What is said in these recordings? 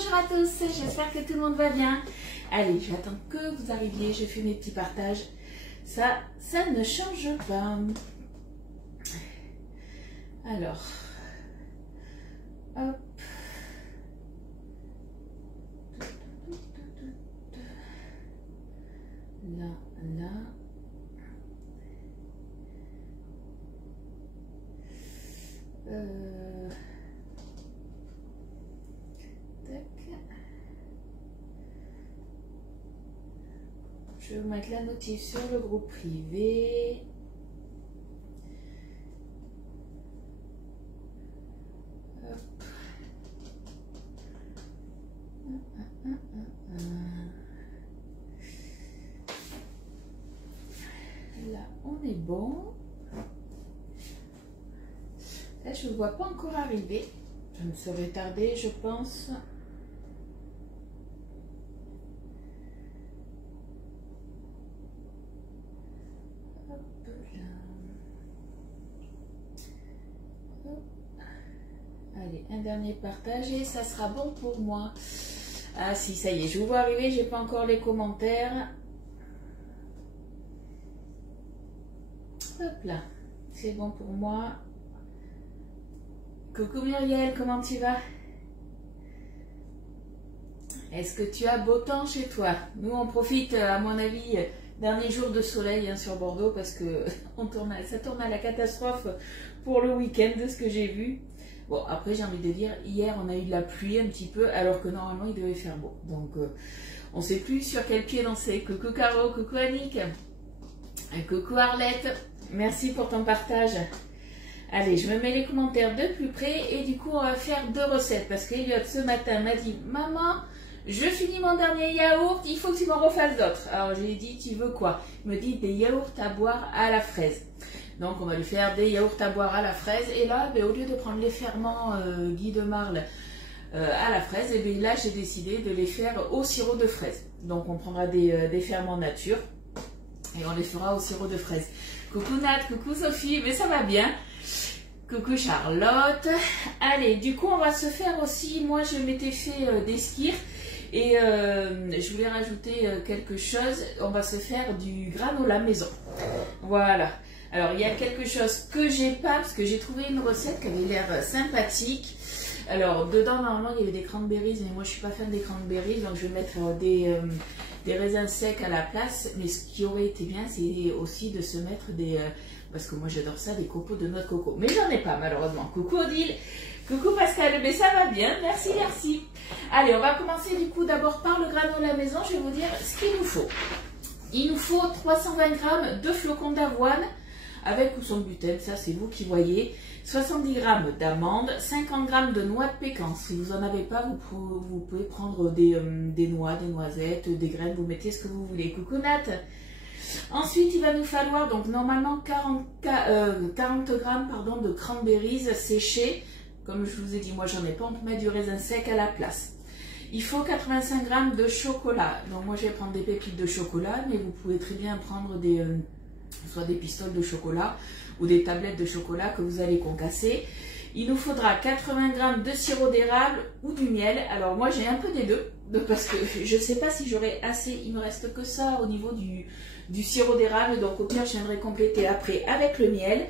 bonjour à tous, j'espère que tout le monde va bien. Allez, je vais attendre que vous arriviez, je fais mes petits partages. Ça ne change pas. Alors, hop. Là, là. Tac. Je vais vous mettre la notif sur le groupe privé. Hop. Là, on est bon. Là, je ne vois pas encore arriver. Je me serais tardée, je pense. Hop là. Hop. Allez, un dernier partage et ça sera bon pour moi. Ah si, ça y est, je vous vois arriver, j'ai pas encore les commentaires. Hop là, c'est bon pour moi. Coucou Muriel, comment tu vas? Est-ce que tu as beau temps chez toi? Nous on profite, à mon avis, dernier jour de soleil sur Bordeaux parce que ça tourne à la catastrophe pour le week-end de ce que j'ai vu. Bon, après j'ai envie de dire, hier on a eu de la pluie un petit peu alors que normalement il devait faire beau. Donc on ne sait plus sur quel pied danser. Coucou Caro, coucou Annick, coucou Arlette, merci pour ton partage. Allez, je me mets les commentaires de plus près et du coup on va faire 2 recettes parce qu'Eliott ce matin m'a dit « Maman, je finis mon dernier yaourt, il faut que tu m'en refasses d'autres. » Alors j'ai dit « Tu veux quoi ?» Il me dit « Des yaourts à boire à la fraise. » Donc on va lui faire des yaourts à boire à la fraise et là, au lieu de prendre les ferments Guy de Marle à la fraise, et bien là j'ai décidé de les faire au sirop de fraise. Donc on prendra des ferments nature et on les fera au sirop de fraise. Coucou Nat, coucou Sophie, mais ça va bien. Coucou Charlotte. Allez, du coup on va se faire aussi, moi je m'étais fait des skyrs et je voulais rajouter quelque chose. On va se faire du granola maison. Voilà. Alors il y a quelque chose que j'ai pas parce que j'ai trouvé une recette qui avait l'air sympathique. Alors dedans normalement il y avait des cranberries mais moi je suis pas fan des cranberries donc je vais mettre des raisins secs à la place. Mais ce qui aurait été bien c'est aussi de se mettre des... parce que moi j'adore ça, des copeaux de noix de coco. Mais j'en ai pas malheureusement. Coucou Odile, coucou Pascal, mais ça va bien, merci, merci. Allez, on va commencer du coup d'abord par le granola maison. Je vais vous dire ce qu'il nous faut. Il nous faut 320 g de flocons d'avoine, avec ou sans gluten, ça c'est vous qui voyez. 70 g d'amandes, 50 g de noix de pécan. Si vous n'en avez pas, vous pouvez prendre des noix, des noisettes, des graines, vous mettez ce que vous voulez. Coucou Nat. Ensuite, il va nous falloir donc normalement 40 g de cranberries séchées. Comme je vous ai dit, moi j'en ai pas, on peut mettre du raisin sec à la place. Il faut 85 g de chocolat. Donc moi je vais prendre des pépites de chocolat, mais vous pouvez très bien prendre soit des pistoles de chocolat ou des tablettes de chocolat que vous allez concasser. Il nous faudra 80 g de sirop d'érable ou du miel. Alors moi j'ai un peu des deux, parce que je ne sais pas si j'aurai assez, il me reste que ça au niveau du sirop d'érable, donc au pire je viendrai compléter après avec le miel.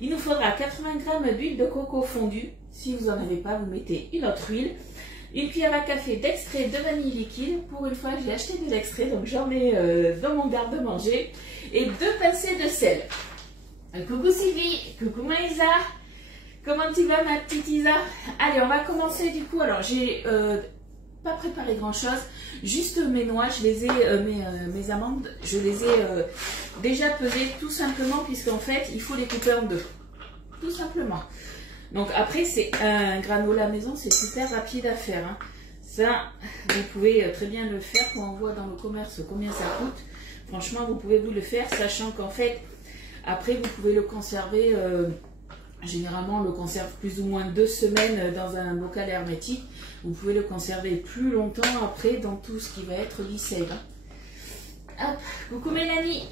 Il nous faudra 80 g d'huile de coco fondue. Si vous n'en avez pas, vous mettez une autre huile. Une cuillère à café d'extrait de vanille liquide. Pour une fois, j'ai acheté de l'extrait, donc j'en mets dans mon garde-manger. Et 2 pincées de sel. Coucou Sylvie, coucou Maïsa. Comment tu vas ma petite Isa? Allez, on va commencer du coup. Alors, j'ai pas préparé grand chose. Juste mes noix, je les ai, mes amandes, je les ai déjà pesées tout simplement, puisqu'en fait, il faut les couper en 2. Tout simplement. Donc après, c'est un granola maison, c'est super rapide à faire. Hein. Ça, vous pouvez très bien le faire quand on voit dans le commerce combien ça coûte. Franchement, vous pouvez vous le faire, sachant qu'en fait, après, vous pouvez le conserver. Généralement, on le conserve plus ou moins 2 semaines dans un bocal hermétique. Vous pouvez le conserver plus longtemps après dans tout ce qui va être lissé. Hop, coucou Mélanie.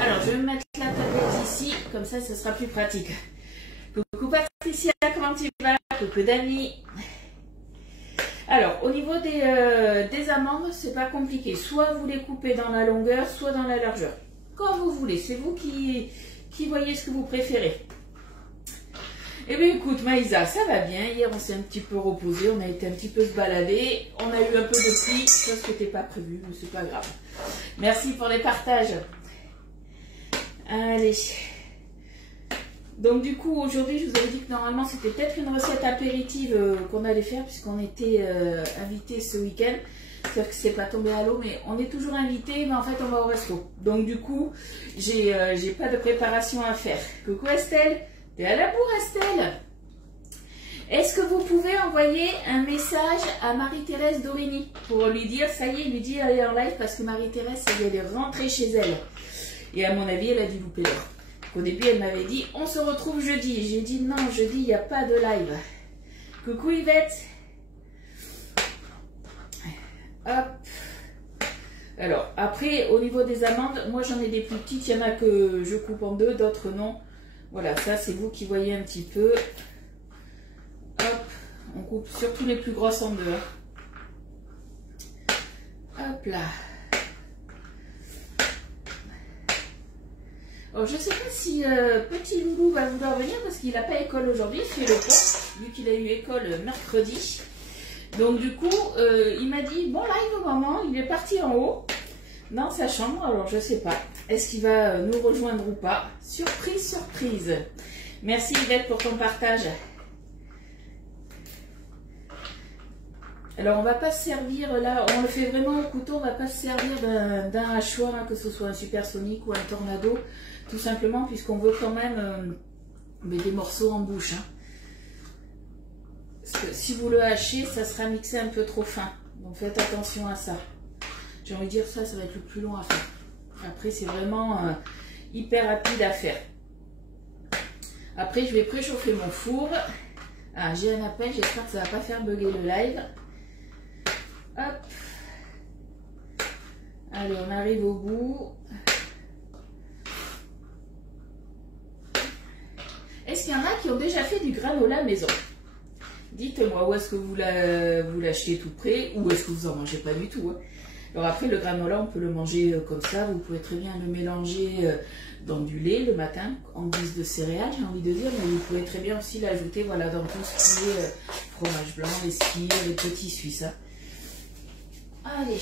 Alors, je vais me mettre la tablette ici, comme ça, ce sera plus pratique. Coucou Patricia, comment tu vas? Coucou Dani. Alors, au niveau des amandes, c'est pas compliqué. Soit vous les coupez dans la longueur, soit dans la largeur. Comme vous voulez, c'est vous qui voyez ce que vous préférez. Eh bien écoute Maïsa, ça va bien. Hier on s'est un petit peu reposé, on a été un petit peu se balader. On a eu un peu de pluie, chose qui n'était pas prévue, mais c'est pas grave. Merci pour les partages. Allez. Donc du coup aujourd'hui je vous avais dit que normalement c'était peut-être une recette apéritive qu'on allait faire puisqu'on était invités ce week-end. Sauf que c'est pas tombé à l'eau, mais on est toujours invité, mais en fait on va au resto. Donc du coup j'ai pas de préparation à faire. Coucou Estelle. T'es à la bourre, Estelle. Est-ce que vous pouvez envoyer un message à Marie-Thérèse Dorigny pour lui dire, ça y est, lui dire elle est en live parce que Marie-Thérèse, ça y est, elle est rentrée chez elle. Et à mon avis, elle a dû louper l'heure. Au début, elle m'avait dit, on se retrouve jeudi. J'ai dit, non, jeudi, il n'y a pas de live. Coucou Yvette. Hop. Alors, après, au niveau des amandes, moi j'en ai des plus petites. Il y en a que je coupe en deux, d'autres non. Voilà, ça c'est vous qui voyez un petit peu. Hop, on coupe surtout les plus grosses en deux. Hop là. Alors je ne sais pas si petit loulou va vouloir venir parce qu'il n'a pas école aujourd'hui, c'est le pont, vu qu'il a eu école mercredi. Donc du coup, il m'a dit, bon là il est maman, il est parti en haut. Dans sa chambre, alors je sais pas, est-ce qu'il va nous rejoindre ou pas? Surprise, surprise. Merci Yvette pour ton partage. Alors on va pas se servir là, on le fait vraiment au couteau, on va pas se servir d'un hachoir, hein, que ce soit un supersonique ou un tornado, tout simplement puisqu'on veut quand même des morceaux en bouche. Hein. Parce que si vous le hachez, ça sera mixé un peu trop fin, donc faites attention à ça. J'ai envie de dire ça va être le plus long à faire. Après, c'est vraiment hyper rapide à faire. Après, je vais préchauffer mon four. Ah, j'ai un appel, j'espère que ça ne va pas faire bugger le live. Hop. Allez, on arrive au bout. Est-ce qu'il y en a qui ont déjà fait du granola maison? Dites-moi, où est-ce que vous l'achetez tout prêt ou est-ce que vous n'en mangez pas du tout, hein? Alors après, le granola, on peut le manger comme ça. Vous pouvez très bien le mélanger dans du lait le matin, en guise de céréales, j'ai envie de dire. Mais vous pouvez très bien aussi l'ajouter voilà, dans tout ce qui est fromage blanc, les skyrs, les petits suisses. Hein. Allez,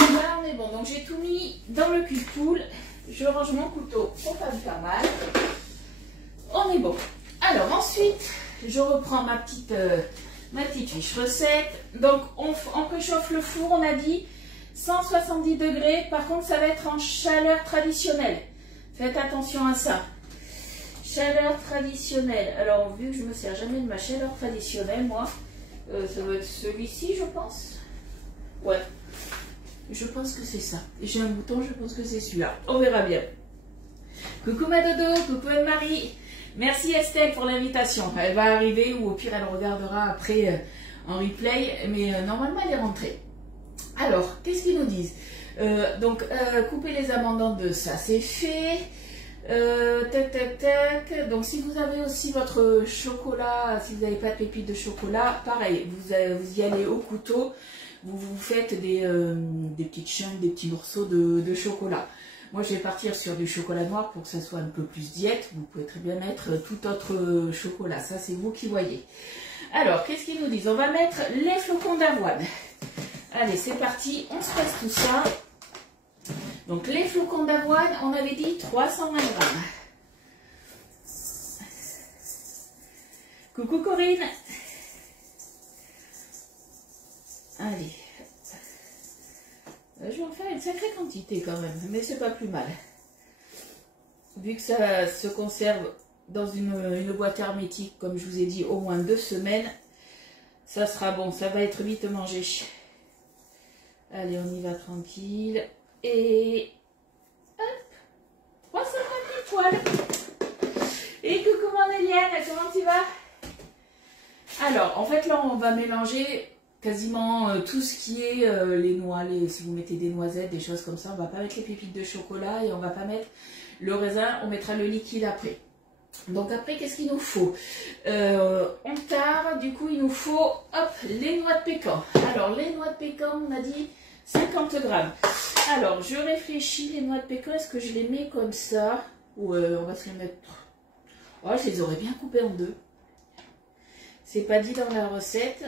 là on est bon. Donc j'ai tout mis dans le cul de poule. Je range mon couteau pour pas me faire mal. On est bon. Alors ensuite, je reprends ma petite fiche recette. Donc on préchauffe le four, on a dit 170 degrés. Par contre ça va être en chaleur traditionnelle. Faites attention à ça. Chaleur traditionnelle. Alors vu que je ne me sers jamais de ma chaleur traditionnelle, moi, ça va être celui-ci je pense. Ouais, je pense que c'est ça. J'ai un bouton, je pense que c'est celui-là. On verra bien. Coucou ma dodo, coucou Anne-Marie. Merci Estelle pour l'invitation. Elle va arriver ou au pire elle regardera après en replay. Mais normalement elle est rentrée. Alors, qu'est-ce qu'ils nous disent? Couper les amandes en deux, ça c'est fait. Tac tac tac. Donc si vous avez aussi votre chocolat, si vous n'avez pas de pépites de chocolat, pareil, vous y allez au couteau. Vous faites des petites chunks, des petits morceaux de chocolat. Moi, je vais partir sur du chocolat noir pour que ça soit un peu plus diète. Vous pouvez très bien mettre tout autre chocolat. Ça, c'est vous qui voyez. Alors, qu'est-ce qu'ils nous disent? On va mettre les flocons d'avoine. Allez, c'est parti. On se passe tout ça. Donc, les flocons d'avoine, on avait dit 320 grammes. Coucou Corinne. Allez. Je vais en faire une sacrée quantité quand même, mais c'est pas plus mal. Vu que ça se conserve dans une boîte hermétique, comme je vous ai dit, au moins 2 semaines, ça sera bon, ça va être vite mangé. Allez, on y va tranquille. Et hop, 350 poils. Et coucou mon Eliane, comment tu vas? Alors, en fait là, on va mélanger quasiment tout ce qui est les noix, si vous mettez des noisettes, des choses comme ça, on va pas mettre les pépites de chocolat et on va pas mettre le raisin, on mettra le liquide après. Donc après, qu'est-ce qu'il nous faut? On tare, du coup, il nous faut, hop, les noix de pécan. Alors, les noix de pécan, on a dit 50 grammes. Alors, je réfléchis, les noix de pécan, est-ce que je les mets comme ça? Ou on va se les mettre... Oh, je les aurais bien coupées en deux. C'est pas dit dans la recette.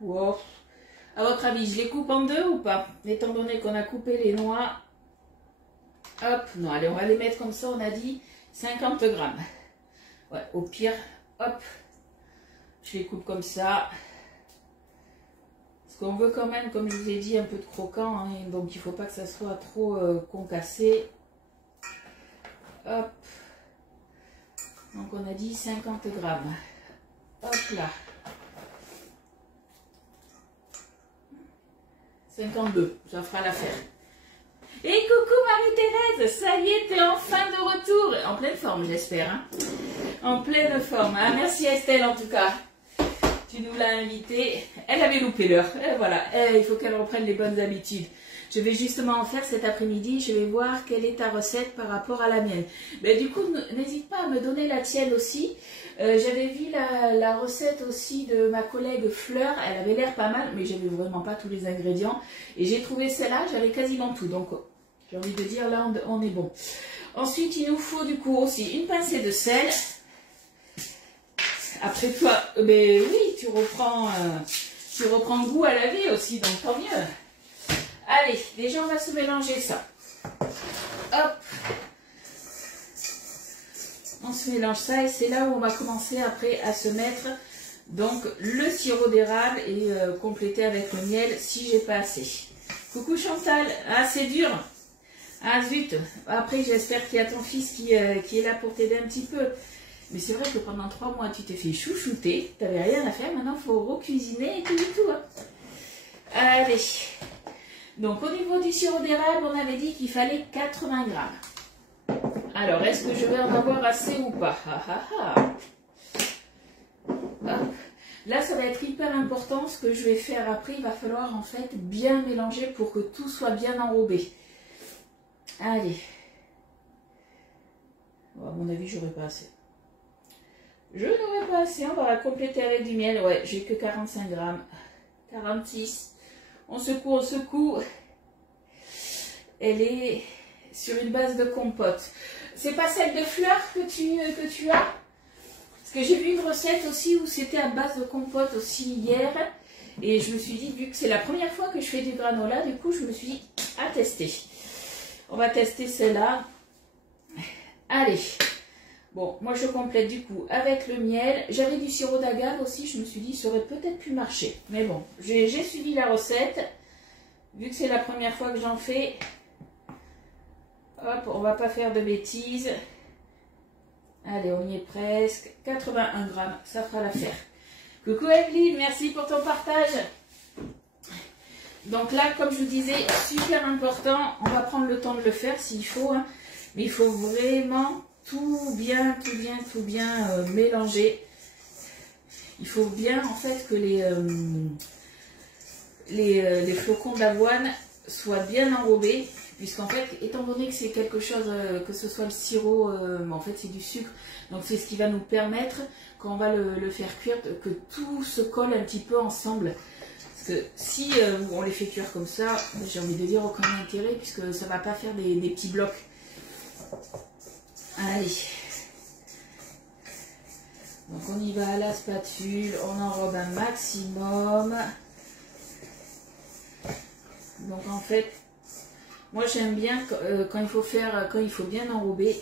Wow. À votre avis, je les coupe en deux ou pas? Étant donné qu'on a coupé les noix... Hop, non, allez, on va les mettre comme ça, on a dit 50 grammes. Ouais, au pire, hop, je les coupe comme ça. Parce qu'on veut quand même, comme je vous ai dit, un peu de croquant, hein, donc il ne faut pas que ça soit trop concassé. Hop. Donc on a dit 50 grammes. Hop là. 52, ça fera l'affaire. Et coucou Marie-Thérèse, ça y est, t'es enfin de retour. En pleine forme, j'espère. Hein, en pleine forme. Hein. Merci Estelle en tout cas. Tu nous l'as invitée. Elle avait loupé l'heure. Voilà, il faut qu'elle reprenne les bonnes habitudes. Je vais justement en faire cet après-midi. Je vais voir quelle est ta recette par rapport à la mienne. Mais du coup, n'hésite pas à me donner la tienne aussi. J'avais vu la recette aussi de ma collègue Fleur. Elle avait l'air pas mal, mais j'avais vraiment pas tous les ingrédients. Et j'ai trouvé celle-là, j'avais quasiment tout. Donc, j'ai envie de dire, là, on est bon. Ensuite, il nous faut du coup aussi une pincée de sel. Après toi, mais oui, tu reprends goût à la vie aussi, donc tant mieux. Allez, déjà, on va se mélanger ça. Hop. On se mélange ça et c'est là où on va commencer après à se mettre donc le sirop d'érable et compléter avec le miel si j'ai pas assez. Coucou Chantal, ah c'est dur, ah zut, après j'espère qu'il y a ton fils qui est là pour t'aider un petit peu. Mais c'est vrai que pendant 3 mois tu t'es fait chouchouter, tu n'avais rien à faire, maintenant il faut recuisiner et tout et tout. Hein. Allez, donc au niveau du sirop d'érable on avait dit qu'il fallait 80 grammes. Alors, est-ce que je vais en avoir assez ou pas? Là, ça va être hyper important. Ce que je vais faire après, il va falloir en fait bien mélanger pour que tout soit bien enrobé. Allez. Bon, à mon avis, j'aurai pas assez. Je n'aurai pas assez. On va la compléter avec du miel. Ouais, j'ai que 45 grammes. 46. On secoue, on secoue. Elle est sur une base de compote. C'est pas celle de fleurs que tu as? Parce que j'ai vu une recette aussi où c'était à base de compote aussi hier. Et je me suis dit, vu que c'est la première fois que je fais du granola, du coup je me suis dit, à tester. On va tester celle-là. Allez. Bon, moi je complète du coup avec le miel. J'avais du sirop d'agave aussi, je me suis dit, ça aurait peut-être pu marcher. Mais bon, j'ai suivi la recette. Vu que c'est la première fois que j'en fais... Hop, on va pas faire de bêtises. Allez, on y est presque. 81 grammes, ça fera l'affaire. Coucou Evelyne, merci pour ton partage. Donc là, comme je vous disais, super important. On va prendre le temps de le faire s'il faut. Hein, mais il faut vraiment tout bien mélanger. Il faut bien en fait que les flocons d'avoine soient bien enrobés. Puisqu'en fait, étant donné que c'est quelque chose, que ce soit le sirop, en fait c'est du sucre, donc c'est ce qui va nous permettre, quand on va le faire cuire, que tout se colle un petit peu ensemble. Parce que si on les fait cuire comme ça, j'ai envie de dire aucun intérêt, puisque ça ne va pas faire des petits blocs. Allez. Donc on y va à la spatule, on enrobe un maximum. Donc en fait, moi j'aime bien quand il faut bien enrober,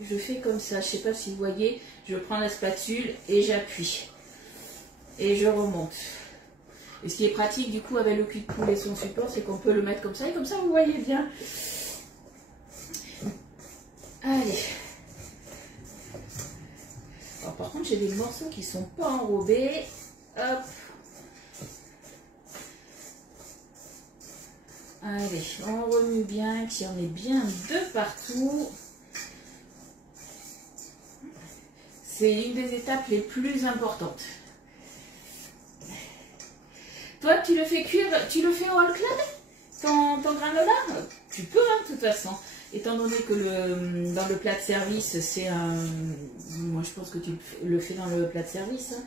je fais comme ça, je sais pas si vous voyez, je prends la spatule et j'appuie. Et je remonte. Et ce qui est pratique du coup avec le cul de poulet et son support, c'est qu'on peut le mettre comme ça, et comme ça vous voyez bien. Allez. Alors, par contre j'ai des morceaux qui sont pas enrobés. Hop. Allez, on remue bien, qu'il y en ait bien de partout. C'est une des étapes les plus importantes. Toi, tu le fais cuire, tu le fais au hall club, ton granola? Tu peux, hein, de toute façon. étant donné que dans le plat de service, c'est un... Moi, je pense que tu le fais dans le plat de service, hein,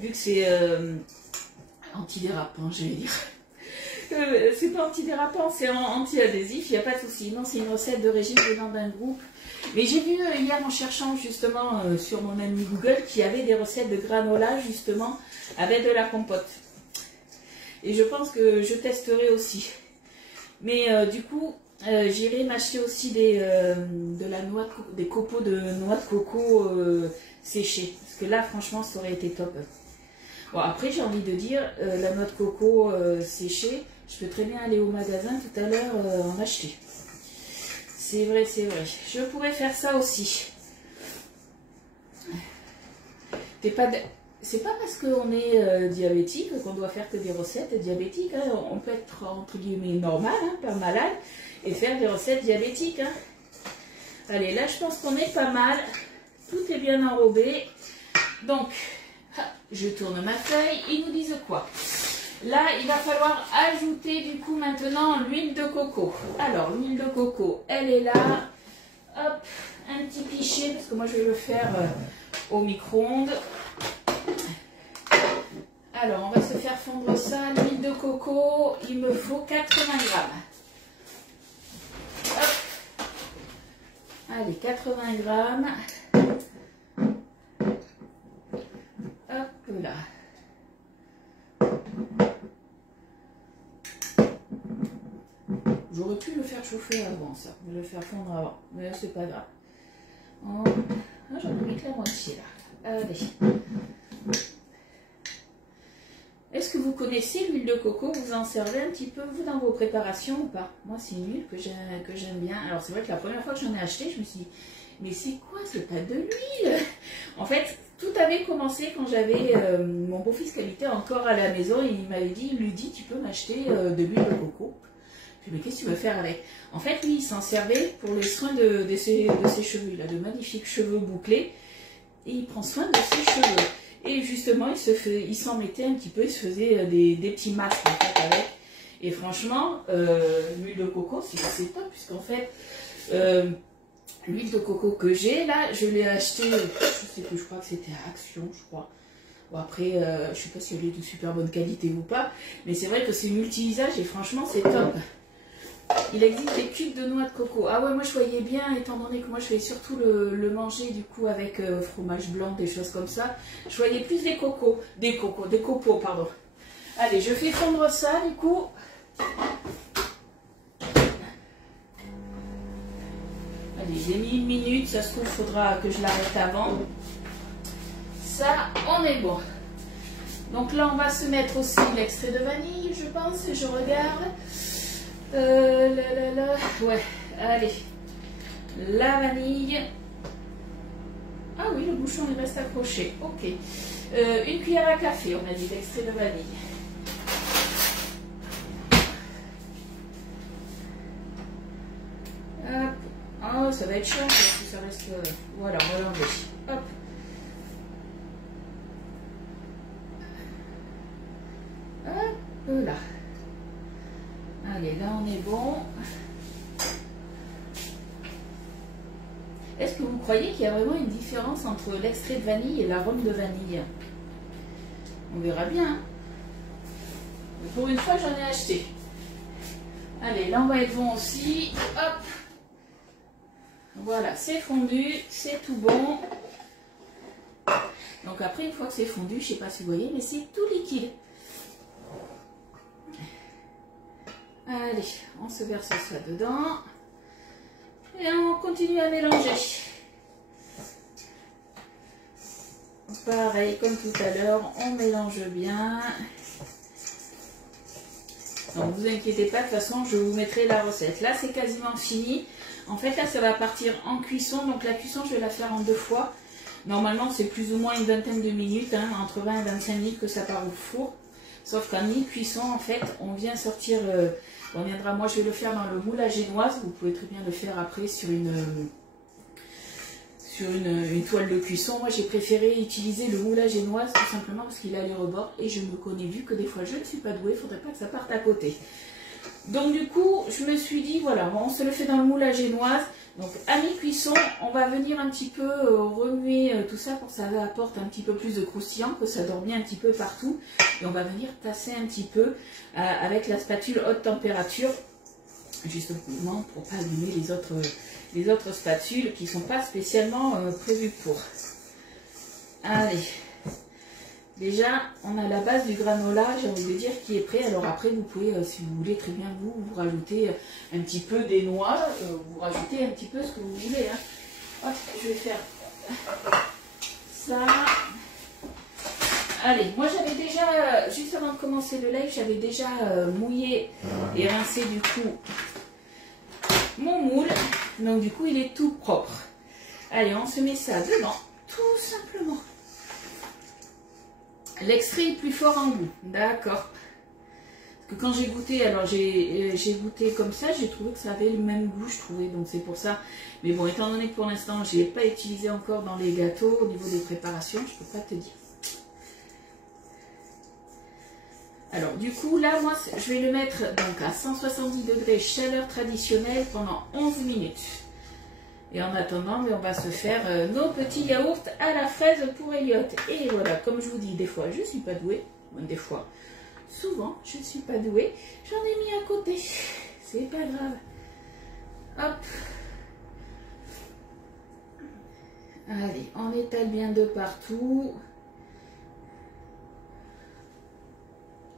vu que c'est antidérapant, je vais dire. C'est pas antidérapant, c'est anti-adhésif, il n'y a pas de souci. Non, c'est une recette de régime venant d'un groupe. Mais j'ai vu hier en cherchant justement sur mon ami Google qu'il y avait des recettes de granola justement avec de la compote. Et je pense que je testerai aussi. Mais du coup, j'irai m'acheter aussi des copeaux de noix de coco séchés. Parce que là, franchement, ça aurait été top. Bon, après, j'ai envie de dire, la noix de coco séchée, je peux très bien aller au magasin tout à l'heure en acheter. C'est vrai, c'est vrai. Je pourrais faire ça aussi. C'est pas parce qu'on est diabétique qu'on doit faire que des recettes diabétiques. Hein. On peut être, entre guillemets, normal, hein, pas malade, et faire des recettes diabétiques. Hein. Allez, là, je pense qu'on est pas mal. Tout est bien enrobé. Donc... je tourne ma feuille, ils nous disent quoi? Là, il va falloir ajouter du coup maintenant l'huile de coco. Alors, l'huile de coco, elle est là. Hop, un petit pichet, parce que moi je vais le faire au micro-ondes. Alors, on va se faire fondre ça. L'huile de coco, il me faut 80 grammes. Hop. Allez, 80 grammes. Hop là. J'aurais pu le faire chauffer avant ça, le faire fondre avant, mais c'est pas grave. Oh, j'en ai mis que la moitié là. Allez. Est-ce que vous connaissez l'huile de coco? Vous en servez un petit peu vous dans vos préparations ou pas? Moi c'est une huile que j'aime bien. Alors c'est vrai que la première fois que j'en ai acheté, je me suis dit, mais c'est quoi, c'est pas de l'huile? En fait, tout avait commencé quand j'avais mon beau-fils qui habitait encore à la maison et il m'avait dit, il lui dit, tu peux m'acheter de l'huile de coco. Je lui ai dit, mais qu'est-ce que tu veux faire avec? En fait, lui, il s'en servait pour les soins de ses cheveux. Il a de magnifiques cheveux bouclés et il prend soin de ses cheveux. Et justement, il s'en mettait un petit peu, il se faisait des petits masques en fait avec. Et franchement, l'huile de coco, c'est top, puisqu'en fait, l'huile de coco que j'ai, là, je l'ai acheté, je sais plus, je crois que c'était à Action, je crois. Bon, après, je sais pas si elle est de super bonne qualité ou pas, mais c'est vrai que c'est multi-usage et franchement, c'est top. Il existe des cubes de noix de coco. Ah ouais, moi je voyais bien, étant donné que moi je fais surtout le manger du coup avec fromage blanc, des choses comme ça. Je voyais plus des copeaux, pardon. Allez, je fais fondre ça du coup. Allez, j'ai mis 1 minute, ça se trouve, il faudra que je l'arrête avant. Ça, on est bon. Donc là, on va se mettre aussi l'extrait de vanille, je pense, je regarde. Ouais, allez. La vanille. Ah oui, le bouchon, il reste accroché. Ok. 1 cuillère à café, on a dit, d'extrait de vanille. Hop. Oh, ça va être cher parce que ça reste... Voilà, on va l'enlever. Hop. Hop là. Allez, là on est bon. Est-ce que vous croyez qu'il y a vraiment une différence entre l'extrait de vanille et l'arôme de vanille? On verra bien. Mais pour une fois, j'en ai acheté. Allez, là on va être bon aussi. Hop. Voilà, c'est fondu, c'est tout bon. Donc après, une fois que c'est fondu, je ne sais pas si vous voyez, mais c'est tout liquide. Allez, on se verse ça dedans. Et on continue à mélanger. Pareil, comme tout à l'heure, on mélange bien. Donc, ne vous inquiétez pas, de toute façon, je vous mettrai la recette. Là, c'est quasiment fini. En fait, là, ça va partir en cuisson. Donc, la cuisson, je vais la faire en 2 fois. Normalement, c'est plus ou moins une vingtaine de minutes, hein, entre 20 et 25 minutes que ça part au four. Sauf qu'en mi-cuisson, en fait, on vient sortir... on viendra, moi, je vais le faire dans le moule à génoise. Vous pouvez très bien le faire après sur une toile de cuisson. Moi, j'ai préféré utiliser le moule à génoise tout simplement parce qu'il a les rebords. Et je me connais, vu que des fois, je ne suis pas douée, il ne faudrait pas que ça parte à côté. Donc du coup, je me suis dit, voilà, on se le fait dans le moule à génoise. Donc à mi-cuisson, on va venir un petit peu remuer tout ça pour que ça apporte un petit peu plus de croustillant, que ça dort bien un petit peu partout. Et on va venir tasser un petit peu avec la spatule haute température, justement pour pas abîmer les autres spatules qui ne sont pas spécialement prévues pour. Allez. Déjà, on a la base du granola, j'ai envie de dire, qui est prêt. Alors après, vous pouvez, si vous voulez, très bien vous rajouter un petit peu des noix, vous rajoutez un petit peu ce que vous voulez. Hein. Hop, je vais faire ça. Allez, moi j'avais déjà, juste avant de commencer le live, j'avais déjà mouillé et rincé du coup mon moule. Donc du coup, il est tout propre. Allez, on se met ça dedans, tout simplement. L'extrait est plus fort en goût, d'accord. Parce que quand j'ai goûté, alors j'ai goûté comme ça, j'ai trouvé que ça avait le même goût, je trouvais, donc c'est pour ça. Mais bon, étant donné que pour l'instant, je ne l'ai pas utilisé encore dans les gâteaux, au niveau des préparations, je ne peux pas te dire. Alors du coup, là, moi, je vais le mettre donc à 170 degrés chaleur traditionnelle pendant 11 minutes. Et en attendant, on va se faire nos petits yaourts à la fraise pour Elliot. Et voilà, comme je vous dis, des fois, je ne suis pas douée. Des fois, souvent, je ne suis pas douée. J'en ai mis à côté. C'est pas grave. Hop. Allez, on étale bien de partout.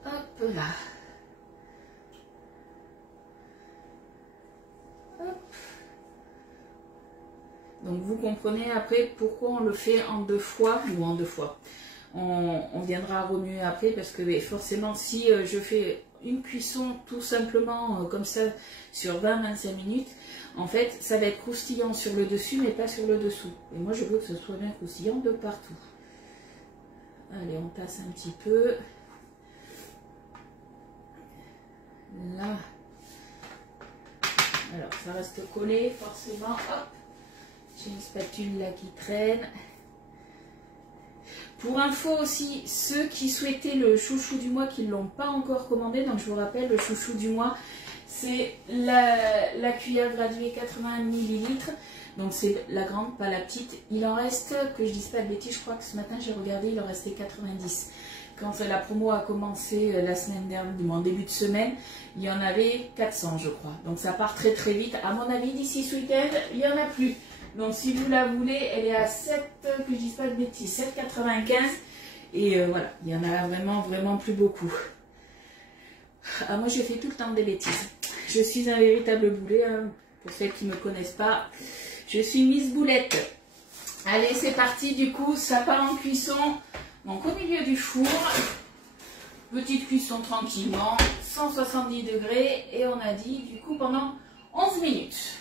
Hop là. Hop. Donc vous comprenez après pourquoi on le fait en 2 fois ou en 2 fois. On viendra remuer après parce que forcément si je fais une cuisson tout simplement comme ça sur 20-25 minutes, en fait ça va être croustillant sur le dessus mais pas sur le dessous. Et moi je veux que ce soit bien croustillant de partout. Allez, on tasse un petit peu. Là. Alors ça reste collé forcément. Hop. J'ai une spatule là qui traîne. Pour info aussi, ceux qui souhaitaient le chouchou du mois, qui ne l'ont pas encore commandé, donc je vous rappelle, le chouchou du mois, c'est la cuillère graduée 80 ml. Donc c'est la grande, pas la petite. Il en reste, que je dise pas de bêtises, je crois que ce matin j'ai regardé, il en restait 90. Quand la promo a commencé la semaine dernière, en début de semaine, il y en avait 400 je crois. Donc ça part très très vite. À mon avis, d'ici ce week-end, il n'y en a plus. Donc si vous la voulez, elle est à 7, que je dise pas de bêtises, 7,95. Et voilà, il y en a vraiment plus beaucoup. Ah, moi je fais tout le temps des bêtises. Je suis un véritable boulet, hein, pour celles qui ne me connaissent pas. Je suis Miss Boulette. Allez, c'est parti, du coup, ça part en cuisson. Donc au milieu du four, petite cuisson tranquillement, 170 degrés. Et on a dit, du coup, pendant 11 minutes.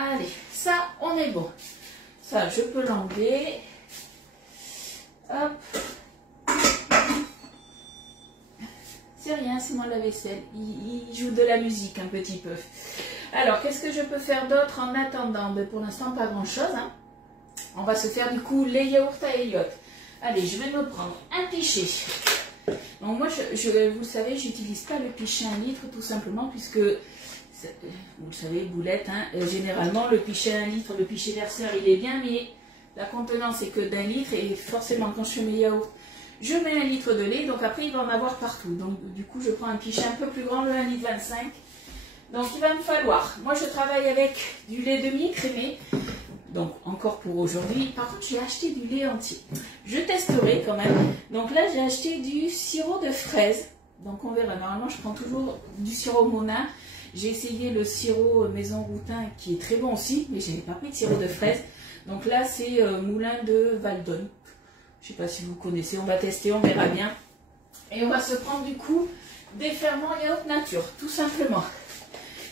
Allez, ça, on est bon. Ça, je peux l'enlever. Hop. C'est rien, c'est moi la vaisselle. Il joue de la musique un petit peu. Alors, qu'est-ce que je peux faire d'autre en attendant? Pour l'instant, pas grand-chose. Hein. On va se faire du coup les yaourts à Elliot. Allez, je vais me prendre un pichet. Donc moi, vous le savez, j'utilise pas le pichet 1 litre tout simplement puisque... Vous le savez, boulette, hein, généralement le pichet 1 litre, le pichet verseur il est bien, mais la contenance est que d'1 litre et forcément quand je fais mes yaourts, je mets 1 litre de lait, donc après il va en avoir partout. Donc du coup je prends un pichet un peu plus grand, le 1,25 litre. Donc il va me falloir, moi je travaille avec du lait demi-écrémé, donc encore pour aujourd'hui. Par contre j'ai acheté du lait entier, je testerai quand même. Donc là j'ai acheté du sirop de fraise, donc on verra, normalement je prends toujours du sirop Monin. J'ai essayé le sirop Maison Routin qui est très bon aussi, mais je n'ai pas pris de sirop de fraise. Donc là, c'est Moulin de Valdonne. Je ne sais pas si vous connaissez, on va tester, on verra bien. Et on va se prendre du coup des ferments yaourt nature, tout simplement.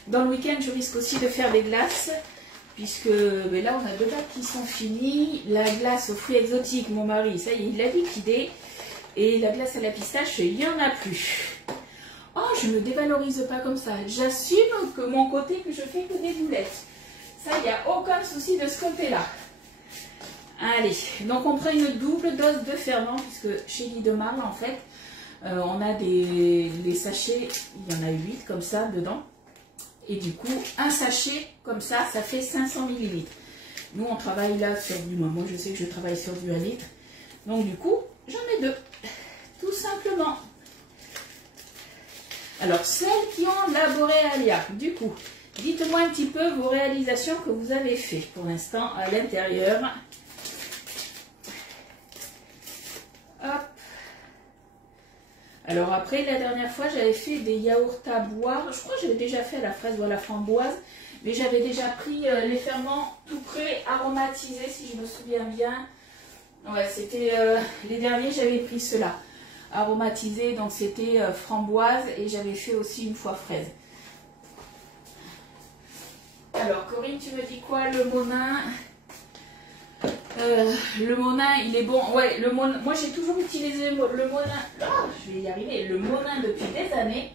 Dans le week-end, je risque aussi de faire des glaces, puisque là, on a 2 dates qui sont finies. La glace aux fruits exotiques, mon mari, ça y est, il l'a liquidé. Et la glace à la pistache, il n'y en a plus. Oh, je ne me dévalorise pas comme ça. J'assume que mon côté, que je fais que des boulettes. Ça, il n'y a aucun souci de ce côté-là. Allez, donc on prend une double dose de ferment, puisque chez Lidemar, en fait, On a des sachets, il y en a 8 comme ça dedans. Et du coup, un sachet comme ça fait 500 ml. Nous, on travaille là sur du... Moi, je sais que je travaille sur du 1 litre. Donc, du coup, j'en ai 2. Tout simplement. Alors, celles qui ont la Borealia, du coup, dites-moi un petit peu vos réalisations que vous avez faites pour l'instant à l'intérieur. Hop. Alors après, la dernière fois, j'avais fait des yaourts à boire. Je crois que j'avais déjà fait à la fraise ou à la framboise. Mais j'avais déjà pris les ferments tout prêts, aromatisés, si je me souviens bien. Ouais, c'était les derniers, j'avais pris ceux-là. Aromatisés, donc c'était framboise. Et j'avais fait aussi une fois fraise. Alors, Corinne, tu me dis quoi, le Monin? Le Monin, il est bon. Ouais, le Monin. Moi, j'ai toujours utilisé le Monin. Oh, je vais y arriver. Le Monin depuis des années.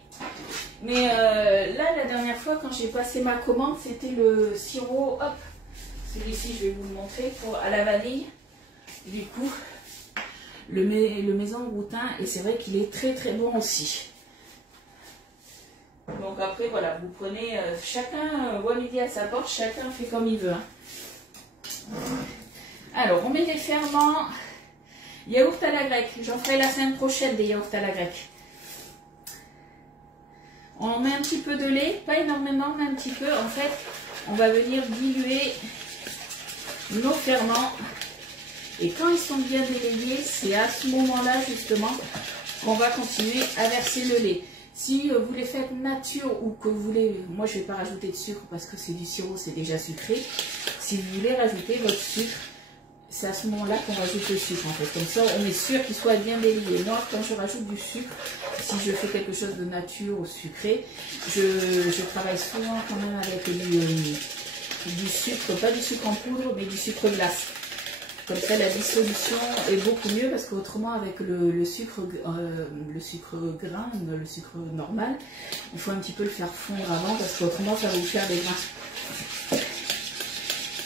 Mais là, la dernière fois, quand j'ai passé ma commande, c'était le sirop. Hop, celui-ci, je vais vous le montrer à la vanille. Du coup, le Maison Groutin. Et c'est vrai qu'il est très très bon aussi. Donc après, voilà, vous prenez. Chacun voit midi à sa porte. Chacun fait comme il veut. Hein. Alors, on met des ferments, yaourt à la grecque. J'en ferai la semaine prochaine des yaourts à la grecque. On met un petit peu de lait, pas énormément, mais un petit peu. En fait, on va venir diluer nos ferments. Et quand ils sont bien délayés, c'est à ce moment-là, justement, qu'on va continuer à verser le lait. Si vous les faites nature ou que vous voulez, moi je ne vais pas rajouter de sucre parce que c'est du sirop, c'est déjà sucré. Si vous voulez rajouter votre sucre, c'est à ce moment-là qu'on rajoute le sucre en fait. Comme ça, on est sûr qu'il soit bien délié. Moi, quand je rajoute du sucre, si je fais quelque chose de nature ou sucré, je travaille souvent quand même avec du sucre, pas du sucre en poudre, mais du sucre glace. Comme ça, la dissolution est beaucoup mieux parce qu'autrement, avec le sucre grain, le sucre normal, il faut un petit peu le faire fondre avant parce qu'autrement, ça va vous faire des grains.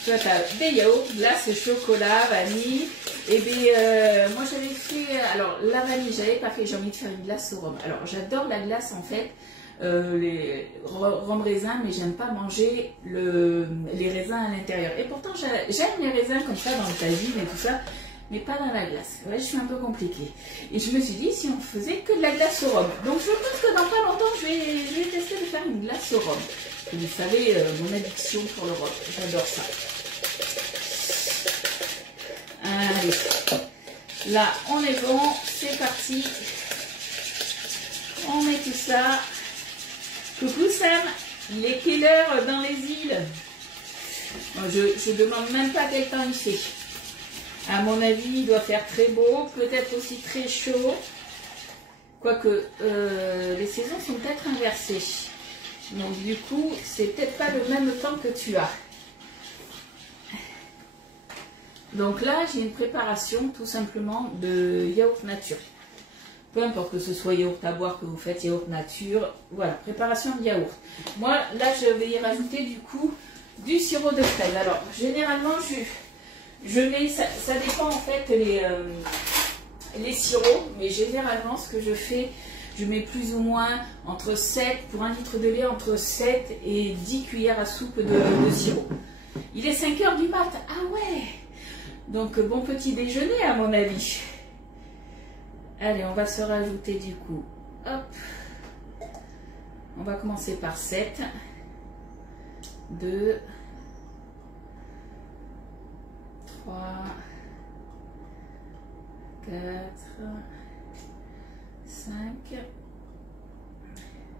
Tu vois, tu as des yaourts, glace, chocolat, vanille. Et bien, moi j'avais fait, alors la vanille, j'avais pas fait, j'ai envie de faire une glace au rhum. Alors j'adore la glace en fait, les rhum raisins, mais j'aime pas manger les raisins à l'intérieur. Et pourtant j'aime les raisins comme ça dans le tagine et tout ça, mais pas dans la glace. Ouais, je suis un peu compliquée. Et je me suis dit, si on faisait que de la glace au rhum. Donc je pense que dans pas longtemps, je vais tester de faire une glace au rhum. Et vous savez, mon addiction pour le rhum, j'adore ça. Allez, là on est bon, c'est parti. On met tout ça. Coucou Sam, il est quelle heure dans les îles? Je ne demande même pas quel temps il fait. À mon avis, il doit faire très beau, peut-être aussi très chaud. Quoique, les saisons sont peut-être inversées. Donc du coup, c'est peut-être pas le même temps que tu as. Donc là, j'ai une préparation tout simplement de yaourt nature. Peu importe que ce soit yaourt à boire que vous faites, yaourt nature, voilà, préparation de yaourt. Moi, là, je vais y rajouter du coup du sirop de fraise. Alors, généralement, je mets, ça dépend en fait les sirops, mais généralement, ce que je fais, je mets plus ou moins entre 7, pour 1 litre de lait, entre 7 et 10 cuillères à soupe de sirop. Il est 5 h du mat, ah ouais! Donc, bon petit déjeuner à mon avis. Allez, on va se rajouter du coup. Hop. On va commencer par 7. 2. 3. 4. 5.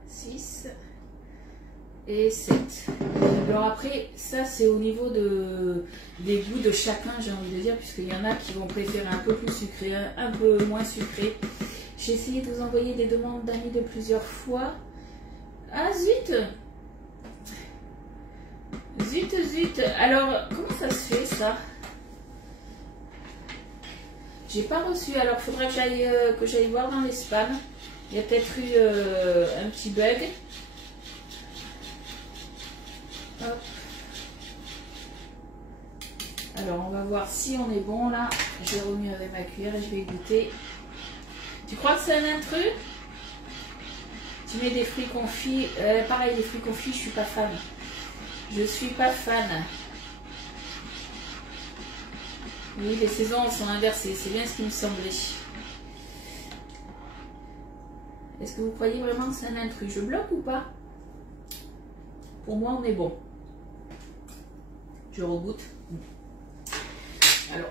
6. Et 7. Alors après, ça c'est au niveau des goûts de chacun, j'ai envie de dire, puisqu'il y en a qui vont préférer un peu plus sucré, un peu moins sucré. J'ai essayé de vous envoyer des demandes d'amis de plusieurs fois. Ah zut! Zut! Alors, comment ça se fait ça? J'ai pas reçu, alors il faudrait que j'aille voir dans les spams. Il y a peut-être eu un petit bug. Hop. Alors on va voir si on est bon là. J'ai remis avec ma cuillère et je vais goûter. Tu crois que c'est un intrus? Tu mets des fruits confits. Pareil, les fruits confits, je suis pas fan. Je suis pas fan. Oui, les saisons sont inversées. C'est bien ce qui me semblait. Est-ce que vous croyez vraiment que c'est un intrus? Je bloque ou pas? Pour moi, on est bon. Je regoute. Alors,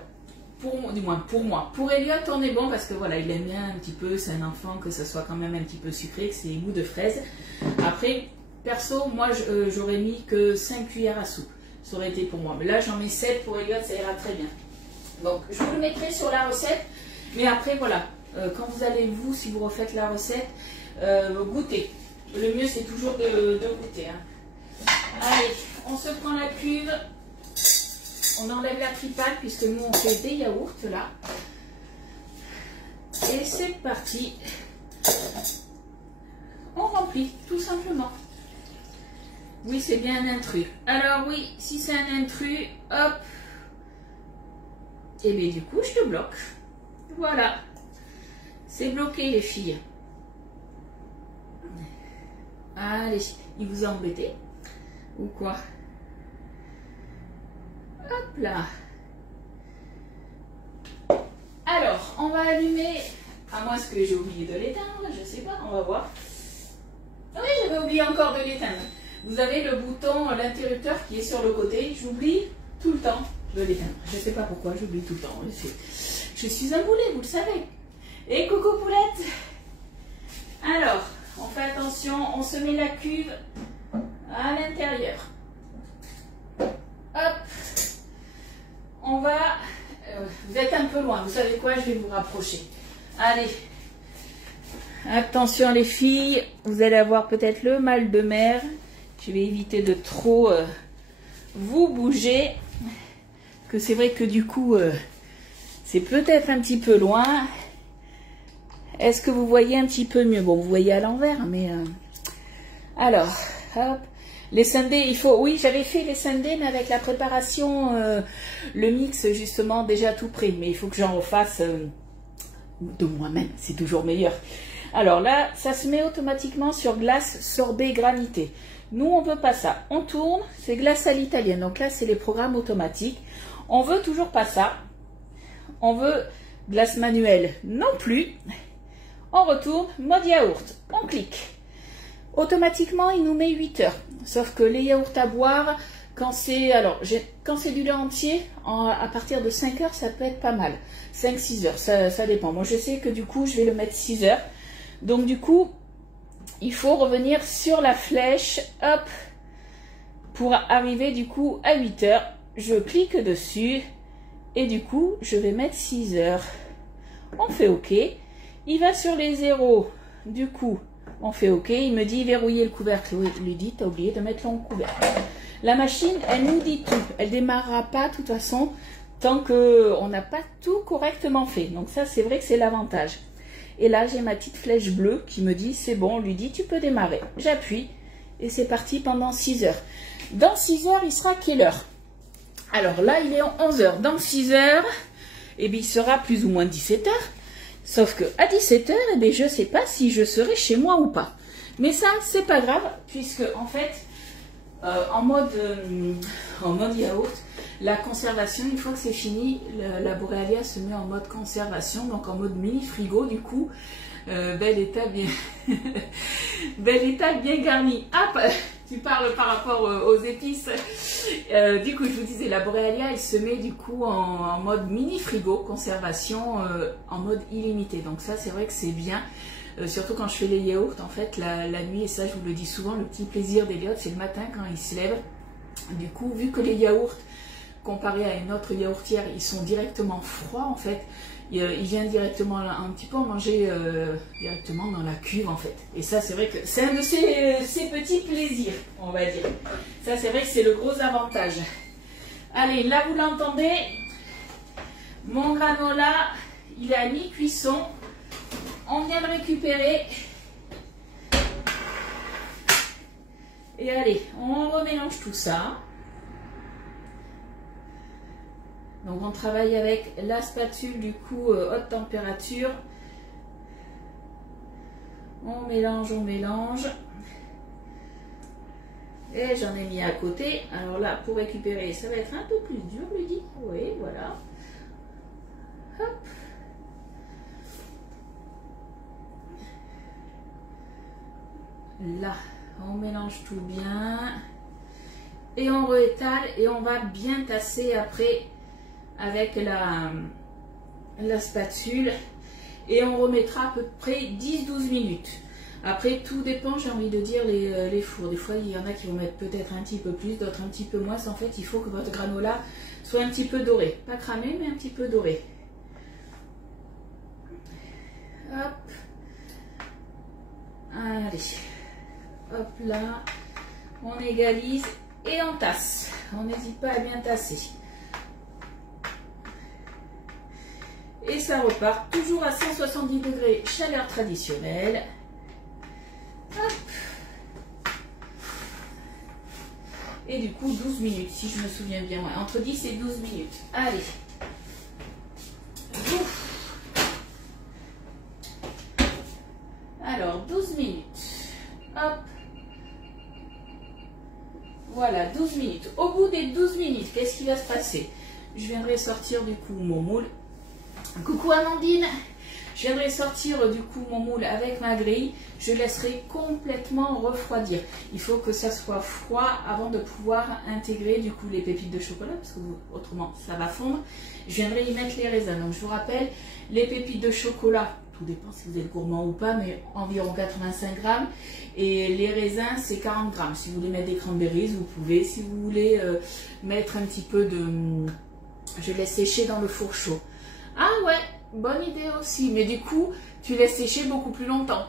du moins pour moi. Pour Elliot, on est bon parce que voilà, il aime bien un petit peu, c'est un enfant, que ça soit quand même un petit peu sucré, que c'est goût de fraise. Après, perso, moi, j'aurais mis que 5 cuillères à soupe. Ça aurait été pour moi. Mais là, j'en mets 7 pour Elliot, ça ira très bien. Donc, je vous le mettrai sur la recette. Mais après, voilà, quand vous allez, vous, si vous refaites la recette, goûtez. Le mieux, c'est toujours de goûter. Hein. Allez, on se prend la cuve. On enlève la tripale puisque nous on fait des yaourts là. Et c'est parti. On remplit tout simplement. Oui, c'est bien un intrus. Alors oui, si c'est un intrus, hop. Et bien du coup, je te bloque. Voilà. C'est bloqué les filles. Allez, il vous a embêté ou quoi? Hop là. Alors, on va allumer, à moins que j'ai oublié de l'éteindre, je sais pas, on va voir. Oui, j'avais oublié encore de l'éteindre. Vous avez le bouton, l'interrupteur qui est sur le côté. J'oublie tout le temps de l'éteindre. Je sais pas pourquoi, j'oublie tout le temps. Je suis un boulet, vous le savez. Et coucou poulette. Alors, on fait attention, on se met la cuve à l'intérieur. Hop. On va... vous êtes un peu loin, vous savez quoi, je vais vous rapprocher. Allez. Attention les filles, vous allez avoir peut-être le mal de mer. Je vais éviter de trop vous bouger. Que c'est vrai que du coup, c'est peut-être un petit peu loin. Est-ce que vous voyez un petit peu mieux? Bon, vous voyez à l'envers, mais... Alors, hop. Les sundaes, il faut... Oui, j'avais fait les sundaes, mais avec la préparation, le mix, justement, déjà tout prêt. Mais il faut que j'en refasse de moi-même. C'est toujours meilleur. Alors là, ça se met automatiquement sur glace sorbet granité. Nous, on veut pas ça. On tourne, c'est glace à l'italienne. Donc là, c'est les programmes automatiques. On veut toujours pas ça. On veut glace manuelle non plus. On retourne, mode yaourt. On clique. Automatiquement, il nous met 8 heures. Sauf que les yaourts à boire, quand c'est du lait entier, à partir de 5 heures, ça peut être pas mal. 5-6 heures, ça dépend. Moi, je sais que du coup, je vais le mettre 6 heures. Donc, du coup, il faut revenir sur la flèche, hop, pour arriver du coup à 8 heures. Je clique dessus et du coup, je vais mettre 6 heures. On fait OK. Il va sur les zéros, du coup... On fait OK, il me dit verrouiller le couvercle. Oui, lui dit, t'as oublié de mettre le couvercle. La machine, elle nous dit tout. Elle démarrera pas, de toute façon, tant qu'on n'a pas tout correctement fait. Donc ça, c'est vrai que c'est l'avantage. Et là, j'ai ma petite flèche bleue qui me dit, c'est bon, on lui dit, tu peux démarrer. J'appuie et c'est parti pendant 6 heures. Dans 6 heures, il sera quelle heure? Alors là, il est en 11 heures. Dans 6 heures, eh bien, il sera plus ou moins 17 heures. Sauf que à 17 heures, eh bien, je ne sais pas si je serai chez moi ou pas. Mais ça, c'est pas grave, puisque en fait, en mode yaourt, la conservation, une fois que c'est fini, la Borealia se met en mode conservation, donc en mode mini frigo, du coup, bel état bien, bel état bien garni. Hop, tu parles par rapport aux épices. Du coup, je vous disais, la Borealia, elle se met du coup en mode mini frigo, conservation, en mode illimité. Donc ça, c'est vrai que c'est bien. Surtout quand je fais les yaourts, en fait, la nuit, et ça, je vous le dis souvent, le petit plaisir d'Elliot, c'est le matin quand il se lève. Du coup, vu que les yaourts, comparé à une autre yaourtière, ils sont directement froids, en fait, il vient directement un petit peu en manger directement dans la cuve, en fait. Et ça, c'est vrai que c'est un de ses petits plaisirs, on va dire. Ça, c'est vrai que c'est le gros avantage. Allez, là, vous l'entendez, mon granola, il est à mi-cuisson. On vient le récupérer. Et allez, on remélange tout ça. Donc on travaille avec la spatule du coup haute température. On mélange, on mélange. Et j'en ai mis à côté. Alors là, pour récupérer, ça va être un peu plus dur, Ludy. Oui, voilà. Hop. Là, on mélange tout bien. Et on réétale et on va bien tasser après avec la spatule. Et on remettra à peu près 10-12 minutes. Après, tout dépend, j'ai envie de dire, les fours. Des fois, il y en a qui vont mettre peut-être un petit peu plus, d'autres un petit peu moins. En fait, il faut que votre granola soit un petit peu doré. Pas cramé, mais un petit peu doré. Hop. Allez. Hop là. On égalise et on tasse. On n'hésite pas à bien tasser. Et ça repart toujours à 170 degrés, chaleur traditionnelle. Hop. Et du coup 12 minutes si je me souviens bien, ouais, entre 10 et 12 minutes. Allez. Ouf. Alors 12 minutes. Hop. Voilà, 12 minutes. Au bout des 12 minutes, qu'est-ce qui va se passer? Je viendrai sortir du coup mon moule. Coucou Amandine. Je viendrai sortir du coup mon moule avec ma grille. Je laisserai complètement refroidir. Il faut que ça soit froid avant de pouvoir intégrer du coup les pépites de chocolat, parce que autrement ça va fondre. Je viendrai y mettre les raisins. Donc je vous rappelle, les pépites de chocolat, tout dépend si vous êtes gourmand ou pas, mais environ 85 grammes. Et les raisins, c'est 40 grammes. Si vous voulez mettre des cranberries, vous pouvez. Si vous voulez mettre un petit peu de... Je laisse sécher dans le four chaud. Ah ouais, bonne idée aussi. Mais du coup, tu laisses sécher beaucoup plus longtemps.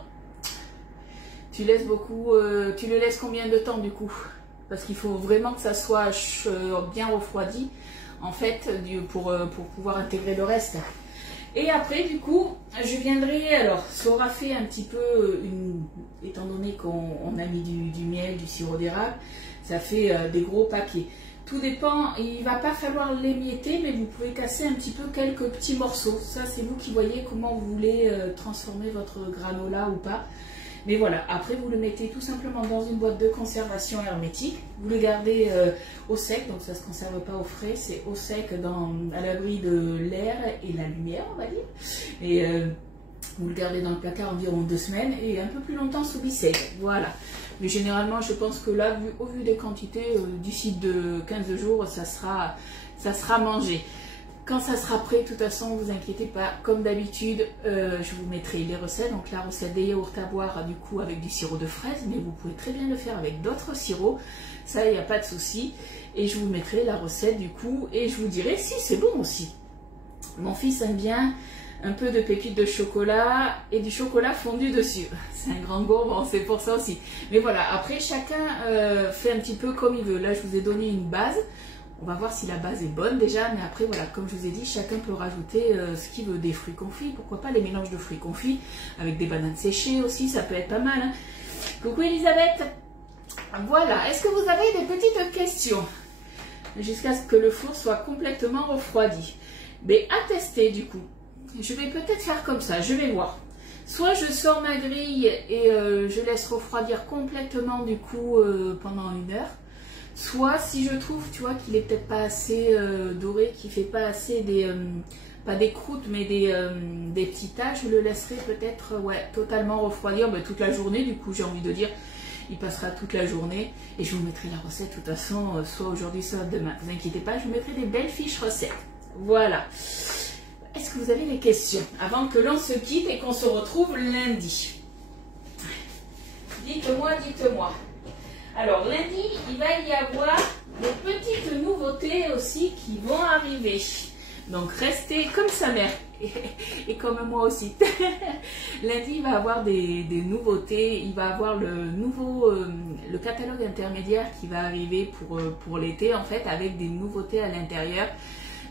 Tu laisses beaucoup... tu le laisses combien de temps du coup? Parce qu'il faut vraiment que ça soit bien refroidi, en fait, pour pouvoir intégrer le reste. Et après, du coup, je viendrai... Alors, ça aura fait un petit peu... étant donné qu'on a mis du miel, du sirop d'érable, ça fait des gros papiers. Tout dépend, il ne va pas falloir l'émietter, mais vous pouvez casser un petit peu quelques petits morceaux. Ça, c'est vous qui voyez comment vous voulez transformer votre granola ou pas. Mais voilà, après vous le mettez tout simplement dans une boîte de conservation hermétique. Vous le gardez au sec, donc ça ne se conserve pas au frais, c'est au sec à l'abri de l'air et la lumière, on va dire. Et vous le gardez dans le placard environ 2 semaines et un peu plus longtemps sous bissec. Voilà. Mais généralement, je pense que là, au vu des quantités, d'ici de 15 jours, ça sera mangé. Quand ça sera prêt, de toute façon, ne vous inquiétez pas. Comme d'habitude, je vous mettrai les recettes. Donc la recette des yaourts à boire, du coup, avec du sirop de fraise. Mais vous pouvez très bien le faire avec d'autres sirops. Ça, il n'y a pas de souci. Et je vous mettrai la recette, du coup. Et je vous dirai si c'est bon aussi. Mon fils aime bien un peu de pépites de chocolat et du chocolat fondu dessus. C'est un grand gourmand, c'est pour ça aussi. Mais voilà, après chacun fait un petit peu comme il veut. Là, je vous ai donné une base. On va voir si la base est bonne déjà. Mais après, voilà, comme je vous ai dit, chacun peut rajouter ce qu'il veut. Des fruits confits, pourquoi pas les mélanges de fruits confits avec des bananes séchées aussi, ça peut être pas mal. Hein. Coucou Elisabeth. Voilà, est-ce que vous avez des petites questions? Jusqu'à ce que le four soit complètement refroidi. Mais à tester du coup. Je vais peut-être faire comme ça, je vais voir. Soit je sors ma grille et je laisse refroidir complètement du coup pendant 1 heure. Soit si je trouve, tu vois, qu'il est peut-être pas assez doré, qu'il fait pas assez pas des croûtes mais des petits tas, je le laisserai peut-être totalement refroidir toute la journée. Du coup, j'ai envie de dire, il passera toute la journée et je vous mettrai la recette de toute façon, soit aujourd'hui, soit demain. Ne vous inquiétez pas, je vous mettrai des belles fiches recettes. Voilà. Est-ce que vous avez des questions avant que l'on se quitte et qu'on se retrouve lundi? Dites-moi, dites-moi. Alors lundi, il va y avoir des petites nouveautés aussi qui vont arriver. Donc restez comme sa mère et comme moi aussi. Lundi, il va y avoir des nouveautés. Il va y avoir le catalogue intermédiaire qui va arriver pour l'été en fait, avec des nouveautés à l'intérieur.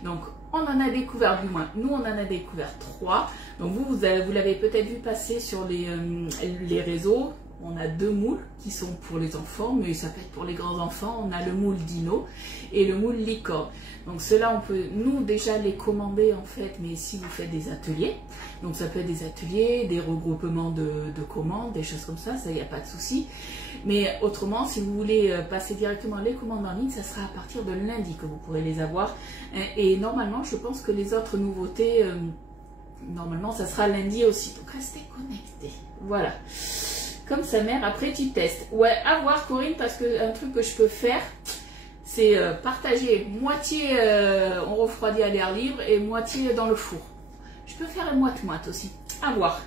Donc on en a découvert, du moins nous on en a découvert 3. Donc vous l'avez peut-être vu passer sur les réseaux. On a 2 moules qui sont pour les enfants, mais ça peut être pour les grands enfants. On a le moule dino et le moule licorne. Donc ceux-là, on peut nous déjà les commander en fait, mais si vous faites des ateliers, donc ça peut être des ateliers, des regroupements de commandes, des choses comme ça il n'y a pas de souci. Mais autrement, si vous voulez passer directement les commandes en ligne, ça sera à partir de lundi que vous pourrez les avoir. Et normalement, je pense que les autres nouveautés, normalement, ça sera lundi aussi. Donc restez connectés. Voilà. Comme sa mère, après tu testes. Ouais, à voir Corinne, parce que un truc que je peux faire, c'est partager moitié on refroidit à l'air libre et moitié dans le four. Je peux faire un moite-moite aussi. À voir.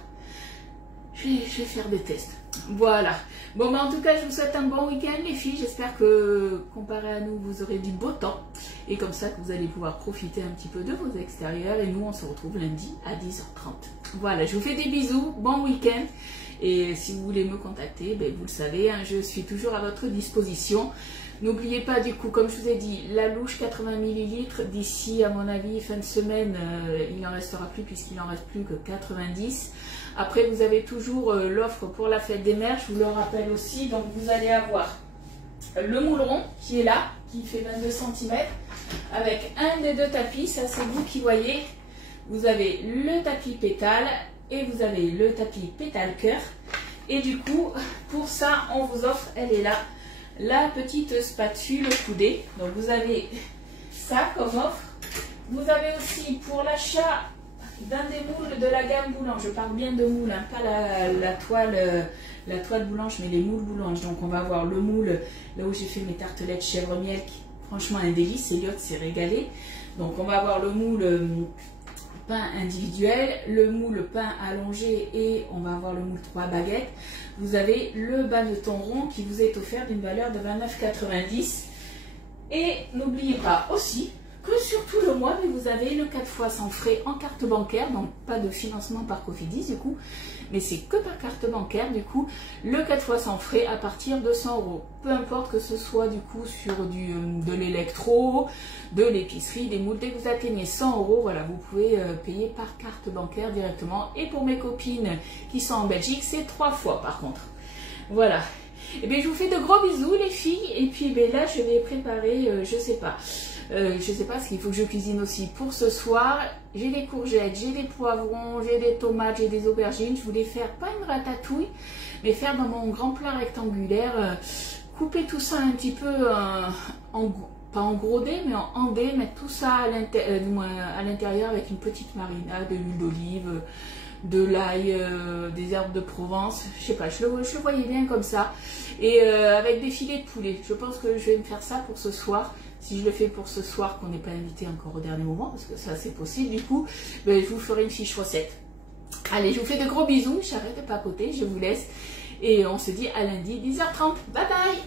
Je vais faire des tests. Voilà. Bon, en tout cas, je vous souhaite un bon week-end, les filles. J'espère que, comparé à nous, vous aurez du beau temps. Et comme ça, que vous allez pouvoir profiter un petit peu de vos extérieurs. Et nous, on se retrouve lundi à 10h30. Voilà, je vous fais des bisous. Bon week-end. Et si vous voulez me contacter, ben, vous le savez, hein, je suis toujours à votre disposition. N'oubliez pas, du coup, comme je vous ai dit, la louche 80 ml, d'ici, à mon avis, fin de semaine, il n'en restera plus puisqu'il n'en reste plus que 90. Après, vous avez toujours l'offre pour la fête des mères, je vous le rappelle aussi. Donc, vous allez avoir le moule rond qui est là, qui fait 22 cm, avec un des 2 tapis, ça c'est vous qui voyez. Vous avez le tapis pétale et vous avez le tapis pétale cœur. Et du coup, pour ça, on vous offre, elle est là, la petite spatule coudée. Donc vous avez ça comme offre. Vous avez aussi pour l'achat d'un des moules de la gamme Boulange, je parle bien de moule, hein, pas la toile Boulange, mais les moules Boulange. Donc on va avoir le moule, là où j'ai fait mes tartelettes chèvre miel, franchement un délice, Elliot s'est régalé. Donc on va avoir le moule pain individuel, le moule pain allongé et on va avoir le moule 3 baguettes. Vous avez le banneton rond qui vous est offert d'une valeur de 29,90 €. Et n'oubliez pas aussi que sur tout le mois, vous avez le 4 fois sans frais en carte bancaire, donc pas de financement par Cofidis du coup, mais c'est que par carte bancaire du coup, le 4 fois sans frais à partir de 100 €. Peu importe que ce soit du coup sur de l'électro, de l'épicerie, des moules, dès que vous atteignez 100 €, voilà, vous pouvez payer par carte bancaire directement. Et pour mes copines qui sont en Belgique, c'est 3 fois par contre. Voilà. Et bien je vous fais de gros bisous les filles, et puis ben, là je vais préparer, je sais pas parce qu'il faut que je cuisine aussi pour ce soir. J'ai des courgettes, j'ai des poivrons, j'ai des tomates, j'ai des aubergines. Je voulais faire pas une ratatouille, mais faire dans mon grand plat rectangulaire, couper tout ça un petit peu pas en gros dés, mais en dés, mettre tout ça à l'intérieur avec une petite marinade, de l'huile d'olive, de l'ail, des herbes de Provence, je sais pas, je le voyais bien comme ça, et avec des filets de poulet. Je pense que je vais me faire ça pour ce soir. Si je le fais pour ce soir, qu'on n'est pas invité encore au dernier moment, parce que ça c'est possible du coup, ben, je vous ferai une fiche recette. Allez, je vous fais de gros bisous, j'arrête de papoter, je vous laisse, et on se dit à lundi 10h30. Bye bye.